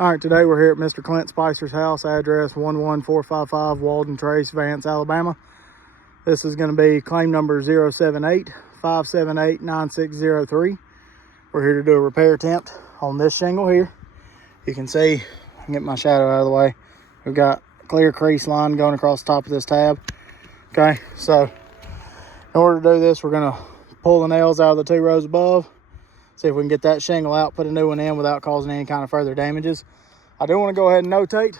All right, today we're here at Mr. Clint Spicer's house, address 11455 Walden Trace, Vance, Alabama. This is going to be claim number 078-578-9603. We're here to do a repair attempt on this shingle here. You can see, I can get my shadow out of the way. We've got a clear crease line going across the top of this tab. Okay, so in order to do this, we're going to pull the nails out of the 2 rows above. See if we can get that shingle out, put a new one in without causing any kind of further damages. I do want to go ahead and notate,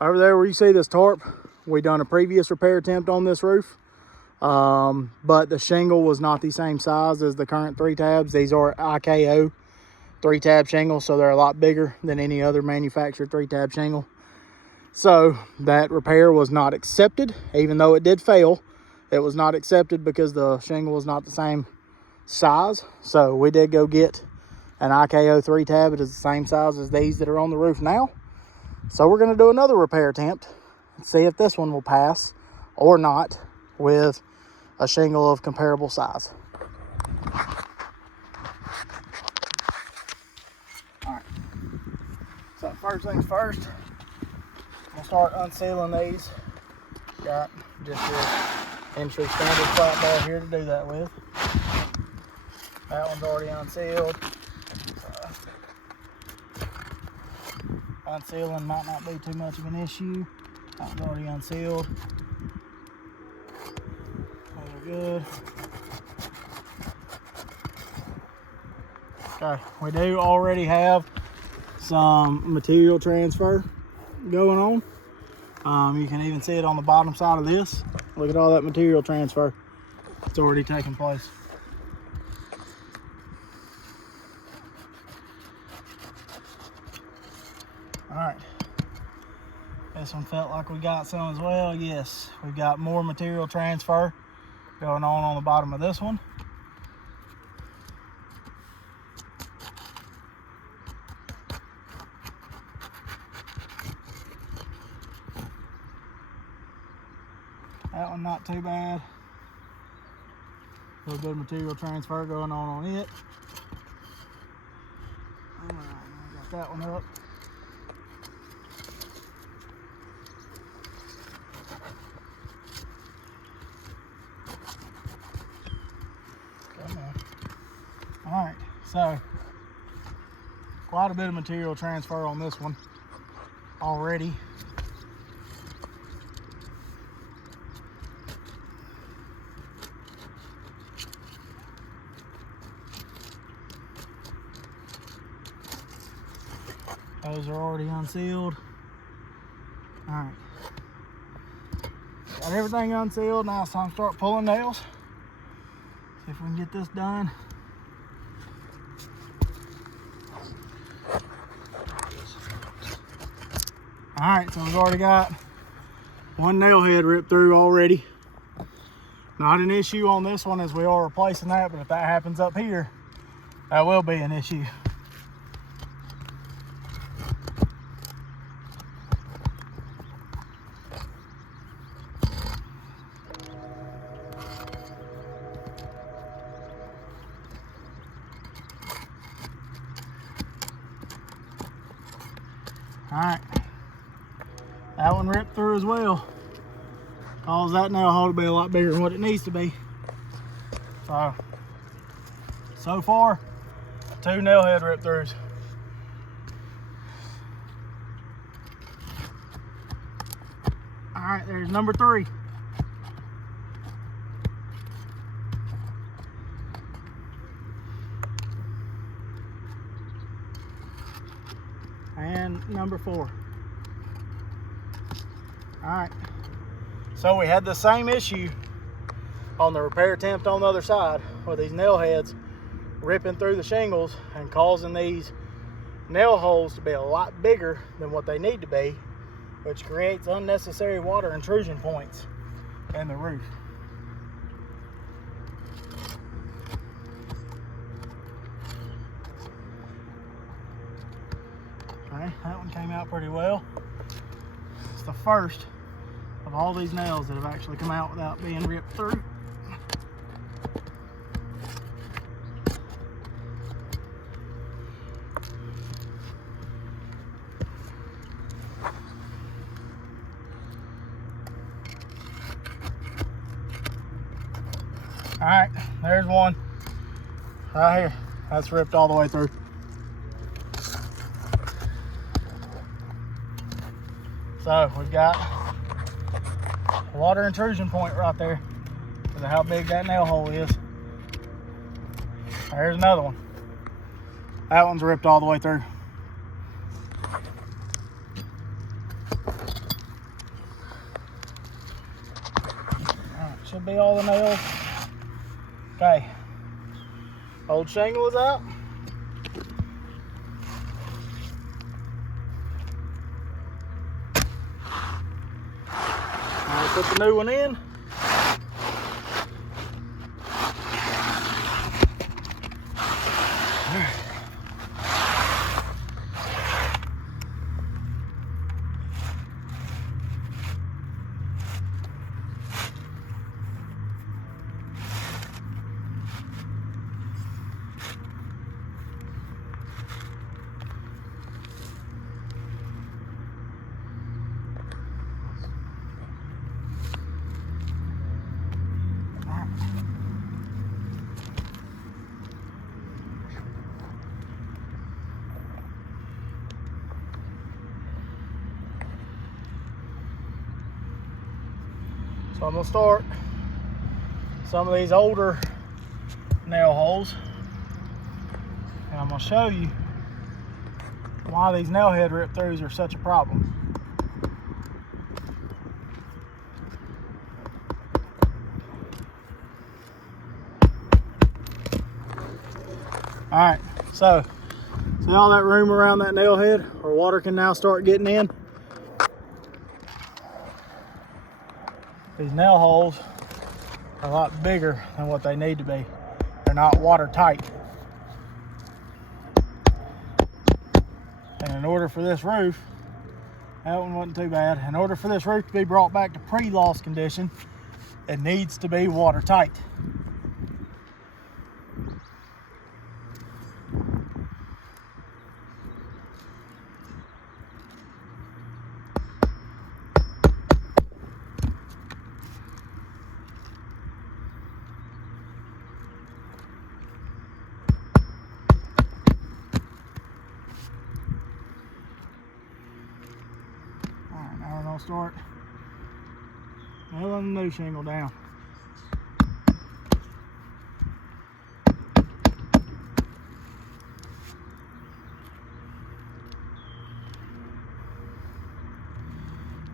over there where you see this tarp, we done a previous repair attempt on this roof. But the shingle was not the same size as the current 3 tabs. These are IKO 3-tab shingles, so they're a lot bigger than any other manufactured 3-tab shingle. So that repair was not accepted, even though it did fail. It was not accepted because the shingle was not the same size. So we did go get an IKO 3-tab. It is the same size as these that are on the roof now. So we're going to do another repair attempt and see if this one will pass or not with a shingle of comparable size. Alright, so first things first, I'm going to start unsealing these. Got just your entry standard flat bar here to do that with. That one's already unsealed. Unsealing might not be too much of an issue. That one's already unsealed. Those are good. Okay, we do already have some material transfer going on. You can even see it on the bottom side of this. Look at all that material transfer. It's already taken place. All right, this one felt like we got some as well. Yes, we've got more material transfer going on the bottom of this one. That one not too bad. A little bit of material transfer going on it. All right, got that one up. All right, so quite a bit of material transfer on this one already. Those are already unsealed. All right, got everything unsealed. Now it's time to start pulling nails. See if we can get this done. All right, so we've already got one nail head ripped through already. Not an issue on this one as we are replacing that, but if that happens up here, that will be an issue. All right, that one ripped through as well. Cause that nail hole to be a lot bigger than what it needs to be. So far, 2 nail head rip throughs. All right, there's number 3. And number 4. All right, so we had the same issue on the repair attempt on the other side with these nail heads ripping through the shingles and causing these nail holes to be a lot bigger than what they need to be, which creates unnecessary water intrusion points in the roof. Okay, that one came out pretty well. It's the first of all these nails that have actually come out without being ripped through. All right, there's one right here. That's ripped all the way through. So we've got a water intrusion point right there because of how big that nail hole is. There's another one. That one's ripped all the way through. Alright, should be all the nails. Okay. Old shingle is out. Alright, put the new one in. So I'm gonna start some of these older nail holes, and I'm gonna show you why these nail head rip throughs are such a problem. All right, so see all that room around that nail head where water can now start getting in? These nail holes are a lot bigger than what they need to be. They're not watertight. And in order for this roof, that one wasn't too bad. In order for this roof to be brought back to pre-loss condition, it needs to be watertight. Now we're gonna start nailing the new shingle down.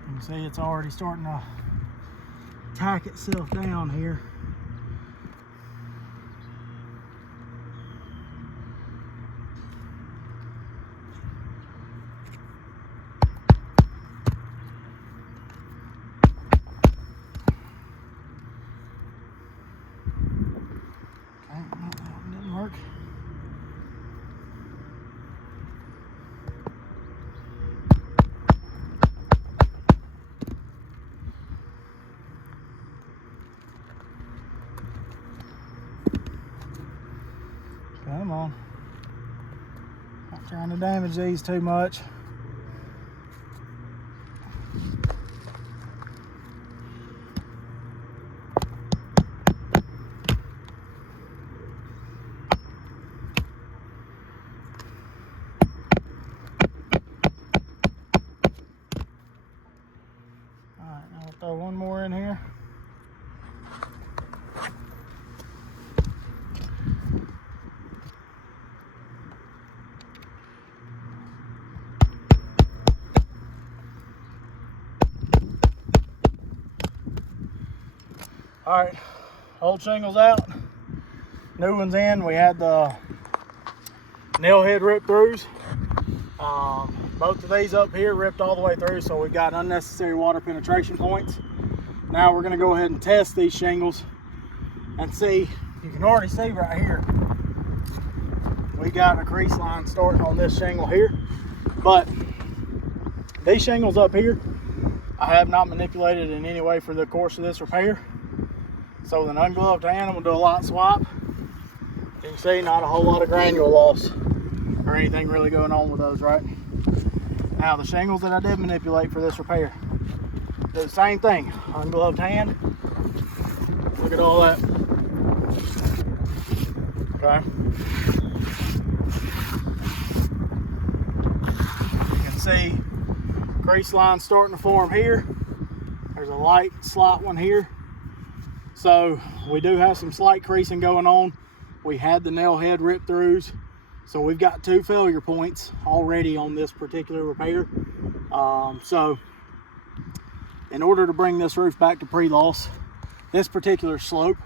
You can see it's already starting to tack itself down here. Didn't work. Come on. Not trying to damage these too much. Alright, now we'll throw one more in here. Alright, old shingles out, new ones in. We had the nail head rip throughs. Both of these up here ripped all the way through, so we've got unnecessary water penetration points. Now we're gonna go ahead and test these shingles and see. You can already see right here, we got a crease line starting on this shingle here, but these shingles up here, I have not manipulated in any way for the course of this repair. So with an ungloved hand, I'm gonna do a light swap. You can see not a whole lot of granule loss or anything really going on with those, right? Now the shingles that I did manipulate for this repair, do the same thing, ungloved hand. Look at all that Okay. You can see crease line starting to form here. There's a light slight one here. So we do have some slight creasing going on. We had the nail head rip throughs. So we've got 2 failure points already on this particular repair. So in order to bring this roof back to pre-loss, this particular slope,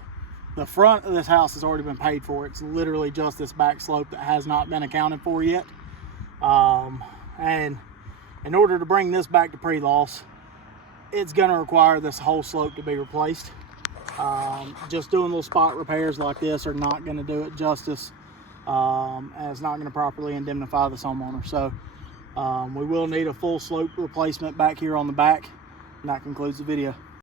the front of this house has already been paid for. It's literally just this back slope that has not been accounted for yet. And in order to bring this back to pre-loss, it's going to require this whole slope to be replaced. Just doing little spot repairs like this are not going to do it justice, and it's not going to properly indemnify this homeowner. So we will need a full slope replacement back here on the back, and that concludes the video.